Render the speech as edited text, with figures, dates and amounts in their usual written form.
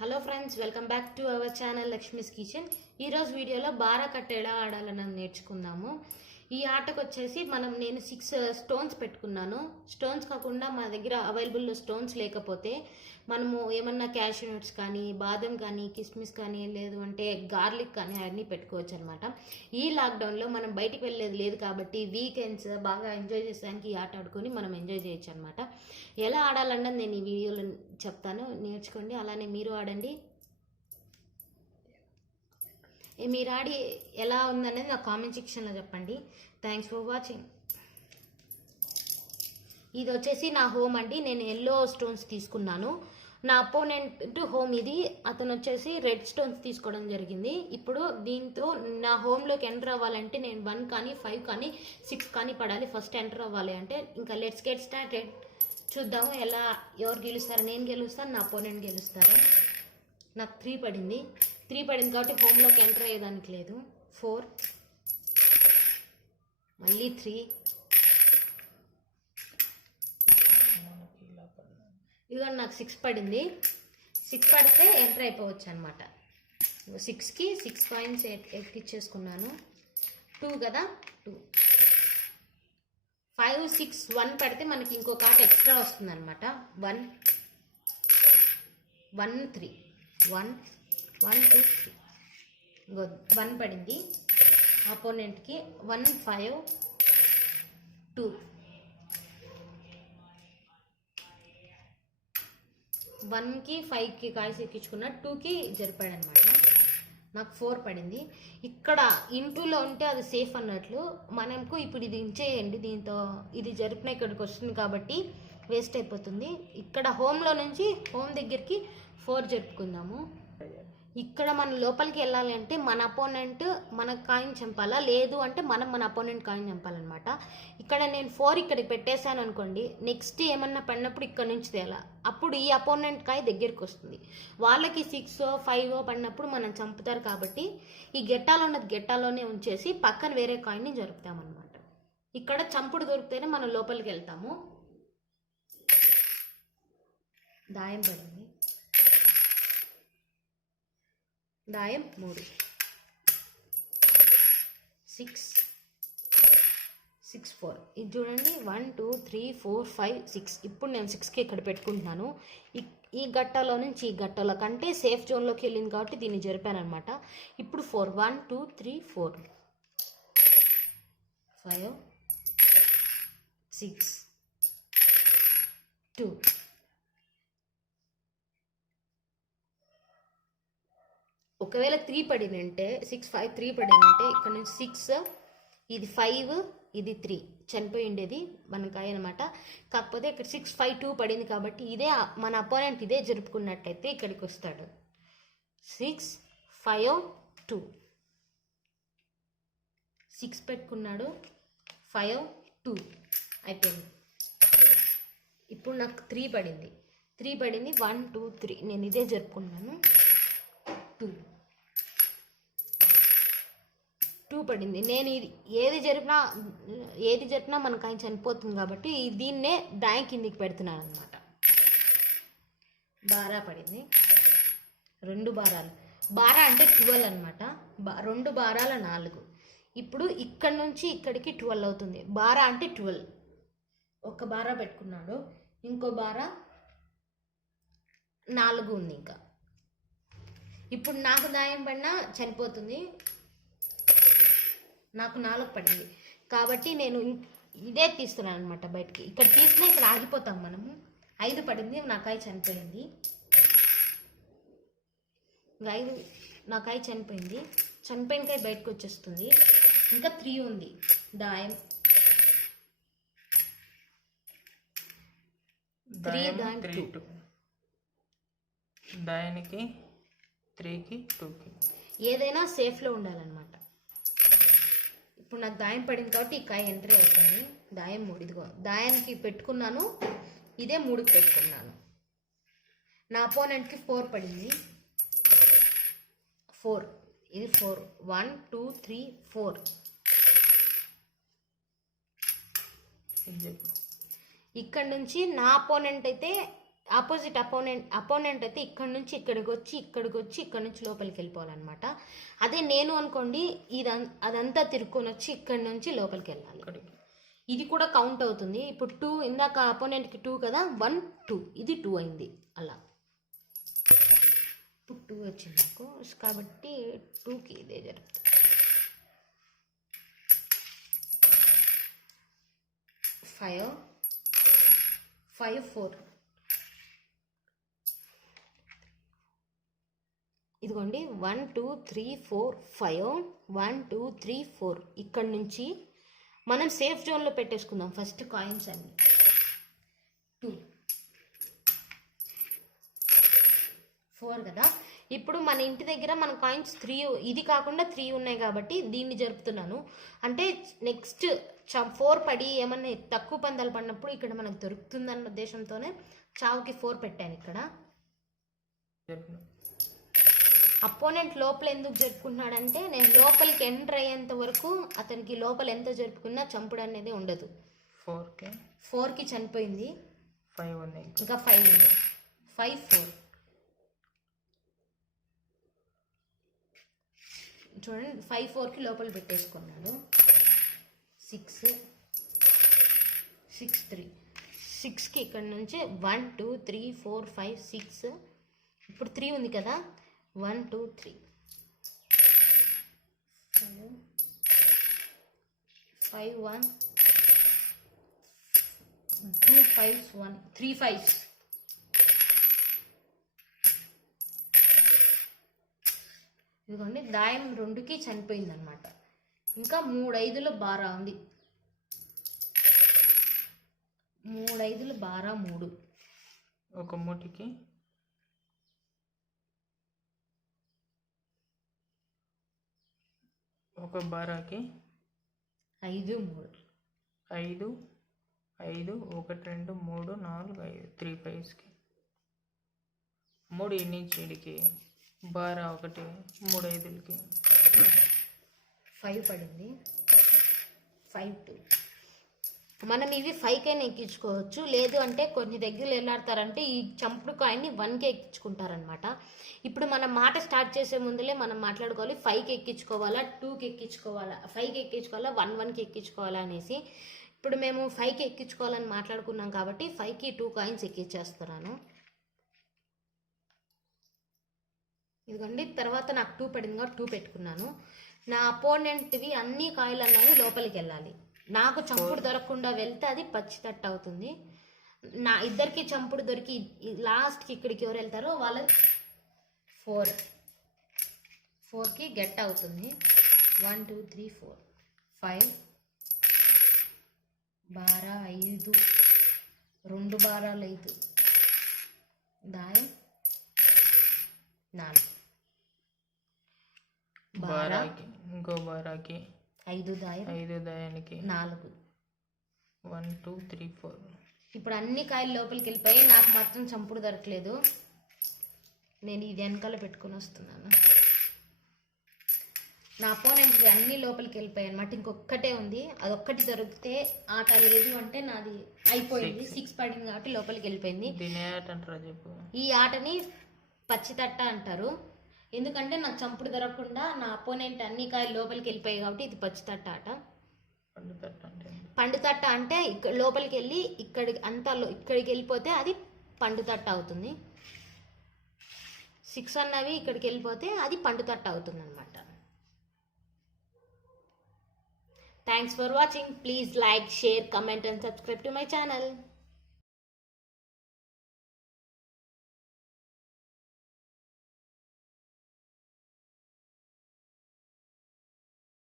Hello friends, welcome back to our channel Lakshmi's kitchen. ఈరోజు వీడియోలో బారా కట్ట ఎలా ఆడాలని నేర్చుకుందాము. ఈ ఆటకు వచ్చేసి నేను 6 స్టోన్స్ పెట్టుకున్నాను. స్టోన్స్ కాకుండా మా దగ్గర అవైలబుల్లో స్టోన్స్ లేకపోతే మనము ఏమన్నా క్యాషూ నట్స్ కానీ, బాదం కానీ, కిస్మిస్ కానీ, లేదు అంటే గార్లిక్ కానీ అన్నీ పెట్టుకోవచ్చు అనమాట. ఈ లాక్డౌన్లో మనం బయటికి వెళ్ళేది లేదు కాబట్టి వీకెండ్స్ బాగా ఎంజాయ్ చేసేదానికి ఈ ఆట ఆడుకొని మనం ఎంజాయ్ చేయొచ్చు అనమాట. ఎలా ఆడాలన్నది నేను ఈ వీడియోలో చెప్తాను, నేర్చుకోండి. అలానే మీరు ఆడండి. మీరు ఆడి ఎలా ఉందనేది నా కామెంట్ సెక్షన్లో చెప్పండి. Thanks for watching. ఇది వచ్చేసి నా హోమ్ అండి. నేను ఎల్లో స్టోన్స్ తీసుకున్నాను. నా అపోనెంట్ హోమ్ ఇది. అతను వచ్చేసి రెడ్ స్టోన్స్ తీసుకోవడం జరిగింది. ఇప్పుడు దీంతో నా హోమ్లోకి ఎంటర్ అవ్వాలంటే నేను 1 కానీ 5 కానీ 6 కానీ పడాలి. ఫస్ట్ ఎంటర్ అవ్వాలి అంటే ఇంకా లెట్స్ గెట్ స్టార్టెడ్. చూద్దాము ఎవరు గెలుస్తారు. నేను గెలుస్తాను, నా అపోనెంట్ గెలుస్తారు. నాకు 3 పడింది. 3 పడింది కాబట్టి హోమ్లోకి ఎంటర్ అయ్యేదానికి లేదు. 4, మళ్ళీ 3, ఇదిగో నాకు 6 పడింది. 6 పడితే ఎంటర్ అయిపోవచ్చు అనమాట. 6కి 6 కాయిన్స్ ఎక్కిచ్చేసుకున్నాను. 2 కదా, 2, 5, 6, 1 పడితే మనకి ఇంకో కార్ట్ ఎక్స్ట్రా వస్తుంది అనమాట. 1, 3, 1, 2, 3. 1 పడింది అపోనెంట్కి. 1, 5, 2, 1కి 5కి కాయిన్స్ ఎక్కించుకున్నా. 2కి జరిపాడు అనమాట. నాకు 4 పడింది. ఇక్కడ ఇంటూలో ఉంటే అది సేఫ్ అన్నట్లు. మనకు ఇప్పుడు ఇది ఇంచేయండి. దీంతో ఇది జరిపిన ఇక్కడికి వస్తుంది కాబట్టి వేస్ట్ అయిపోతుంది. ఇక్కడ హోమ్లో నుంచి హోమ్ దగ్గరికి 4 జరుపుకుందాము. ఇక్కడ మన లోపలికి వెళ్ళాలి అంటే మన అపోనెంట్ మన కాయిన్ చంపాలా, లేదు అంటే మనం మన అపోనెంట్ కాయిన్ చంపాలన్నమాట. ఇక్కడ నేను 4 ఇక్కడికి పెట్టేశాను అనుకోండి. నెక్స్ట్ ఏమన్నా పడినప్పుడు ఇక్కడ నుంచి తేలా, అప్పుడు ఈ అపోనెంట్ కాయ దగ్గరికి వస్తుంది. వాళ్ళకి 6, 5 పడినప్పుడు మనం చంపుతారు కాబట్టి ఈ గెట్టాలో ఉన్నది గెట్టాలోనే ఉంచేసి పక్కన వేరే కాయిన్ని జరుపుతామన్నమాట. ఇక్కడ చంపుడు దొరికితేనే మనం లోపలికి వెళ్తాము. దాయం పడింది. దాయం 3, 6, 4. ఇది చూడండి. 1, 2, 3, 4, 5, 6. ఇప్పుడు నేను 6కి ఇక్కడ పెట్టుకుంటున్నాను. ఈ గట్టలో నుంచి ఈ గట్టలో కంటే సేఫ్ జోన్లోకి వెళ్ళింది కాబట్టి దీన్ని జరిపాను అనమాట. ఇప్పుడు 4, 1, 2, 3, 4, 5, 6, 2. ఒకవేళ 3 పడిందంటే 6, 5, 3 పడిందంటే ఇక్కడ నుంచి 6, ఇది 5, ఇది 3 చనిపోయి ఉండేది మనకాయ అనమాట. కాకపోతే ఇక్కడ 6, 5, 2 పడింది కాబట్టి ఇదే మన అపోనెంట్ ఇదే జరుపుకున్నట్టయితే ఇక్కడికి వస్తాడు. 6, 5, 2, 6 పెట్టుకున్నాడు. 5, 2 అయిపోయింది. ఇప్పుడు నాకు 3 పడింది. 1, 2, 3 నేను ఇదే జరుపుకున్నాను. 2 పడింది. నేను ఏది జరిపినా మనకు ఆయన చనిపోతుంది కాబట్టి దీన్నే డ్రాయింగ్ కిందికి పెడుతున్నాను అనమాట. బారా పడింది. 2 బారాలు. బారా అంటే 12 అనమాట. 2 బారాల 4. ఇప్పుడు ఇక్కడ నుంచి ఇక్కడికి 12 అవుతుంది. బారా అంటే 12. ఒక బారా పెట్టుకున్నాడు. ఇంకో బారా 4 ఉంది ఇంకా. ఇప్పుడు నాకు దాయం పడినా చనిపోతుంది. నాకు 4 పడింది కాబట్టి నేను ఇదే తీస్తున్నాను అనమాట బయటికి. ఇక్కడ తీసినా ఇక్కడ ఆగిపోతాం మనము. 5 పడింది. నాకాయ చనిపోయింది. 5 నాకాయ చనిపోయింది. చనిపోయిన కాయ బయటకు వచ్చేస్తుంది. ఇంకా 3 ఉంది. దాయం 3, దాయానికి 3కి 2కి ఏదైనా సేఫ్లో ఉండాలన్నమాట. ఇప్పుడు నాకు దాయం పడింది కాబట్టి ఈ కాయ ఎంట్రీ అవుతుంది. దాయం 3. ఇదిగో దాయానికి పెట్టుకున్నాను. ఇదే 3కి పెట్టుకున్నాను. నా అపోనెంట్కి 4 పడింది. 4, ఇది 4. 1, 2, 3, 4. ఇక్కడ నుంచి నా అపోనెంట్ అయితే ఆపోజిట్ అపోనెంట్ అయితే ఇక్కడ నుంచి ఇక్కడికి వచ్చి ఇక్కడ నుంచి లోపలికి వెళ్ళిపోవాలన్నమాట. అదే నేను అనుకోండి అదంతా తిరుక్కొని వచ్చి ఇక్కడ నుంచి లోపలికి వెళ్ళాలి. ఇక్కడికి ఇది కూడా కౌంట్ అవుతుంది. ఇప్పుడు 2 ఇందాక అపోనెంట్కి 2 కదా, 1 2 ఇది 2 అయింది. అలా ఇప్పుడు 2 వచ్చింది నాకు, కాబట్టి 2కి ఇదే జరుగుతుంది. 5 5 4 ఇదిగోండి 1 2 3 4 5 1 2 3 4 ఇక్కడ నుంచి మనం సేఫ్ జోన్లో పెట్టేసుకుందాం ఫస్ట్ కాయిన్స్ అన్ని. 2 4 కదా. ఇప్పుడు మన ఇంటి దగ్గర మన కాయిన్స్ 3 ఇది కాకుండా 3 ఉన్నాయి కాబట్టి దీన్ని జరుపుతున్నాను. అంటే నెక్స్ట్ 4 పడి ఏమన్నా తక్కువ పందాలు పడినప్పుడు ఇక్కడ మనకు దొరుకుతుందన్న ఉద్దేశంతోనే చావుకి 4 పెట్టాను ఇక్కడ. అపోనెంట్ లోపల ఎందుకు జరుపుకుంటున్నాడంటే నేను లోపలికి ఎంటర్ అయ్యేంత వరకు అతనికి లోపల ఎంత జరుపుకున్నా చంపుడు అనేది ఉండదు. 4కి చనిపోయింది, 5 ఉన్నాయి, ఇంకా 5 ఉంది. 5 4 చూడండి 5 4కి లోపల పెట్టేసుకున్నాడు. 6 6 3 6కి ఇక్కడ నుంచి 1 2 3 4 5 6 ఇప్పుడు 3 ఉంది కదా, 1 2 3 5 1 2 5 1 3 5 ఇదిగోండి దాయం 2కి చనిపోయింది అనమాట. ఇంకా 3 5లు బారా ఉంది. 3 5లు బారా 3 ఒక మూటికి ఒక బారాకి 5 3 5 5 1 2 3 4 5 3 5కి 3 నుంచి ఇడికి బారా 1 3 5లకి 5 పడింది. 5 2 మనం ఇవి 5కైనా ఎక్కించుకోవచ్చు. లేదు అంటే కొన్ని దగ్గరలో ఎలా ఆడతారంటే ఈ చంపుడు కాయిన్ని 1కి ఎక్కించుకుంటారనమాట. ఇప్పుడు మనం మాట స్టార్ట్ చేసే ముందులే మనం మాట్లాడుకోవాలి 5కి ఎక్కించుకోవాలా 2కి ఎక్కించుకోవాలా 5కి ఎక్కించుకోవాలా 1కి ఎక్కించుకోవాలా అనేసి. ఇప్పుడు మేము 5కి ఎక్కించుకోవాలని మాట్లాడుకున్నాం కాబట్టి 5కి 2 కాయిన్స్ ఎక్కించేస్తున్నాను. ఇదిగోండి తర్వాత నాకు 2 పడింది కాబట్టి 2 పెట్టుకున్నాను. నా అపోనెంట్వి అన్ని కాయలు అన్నవి లోపలికి వెళ్ళాలి. నాకు చంపుడు దొరకకుండా వెళ్తే అది పచ్చి తట్టు అవుతుంది. నా ఇద్దరికి చంపుడు దొరికి లాస్ట్కి ఇక్కడికి ఎవరు వెళ్తారో వాళ్ళ 4కి గెట్ అవుతుంది. 1 2 3 4 5 బారా 5 2 బారాలు 5 దాయం 4 బారాకి ఇంకో బారాకి 5 దాయం 5 దాయానికి 4 1 2 3 4 ఇప్పుడు అన్ని కాయలు లోపలికి వెళ్ళిపోయి నాకు మాత్రం చంపుడు దొరకలేదు. నేను ఇది వెనకాల పెట్టుకొని వస్తున్నాను. నా అపోనెంట్ అన్ని లోపలికి వెళ్ళిపోయాయి అనమాట. ఇంకొక్కటే ఉంది, అదొక్కటి దొరికితే ఆట లేదు అంటే నాది అయిపోయింది. 6 పడింది కాబట్టి లోపలికి వెళ్ళిపోయింది. ఈ ఆటని పచ్చితట్ట అంటారు. ఎందుకంటే నాకు చంపుడు దొరకకుండా నా అపోనెంట్ అన్ని కాయలు లోపలికి వెళ్ళిపోయాయి కాబట్టి ఇది పచ్చితట్ట ఆట. పండుతట్ట అంటే ఇక్కడ లోపలికి వెళ్ళి ఇక్కడికి వెళ్ళిపోతే అది పండుతట్ట అవుతుంది. 6 అన్నవి ఇక్కడికి వెళ్ళిపోతే అది పండుతట్ట అవుతుంది అనమాట. Thanks for watching. Please like, share, comment and subscribe to my channel.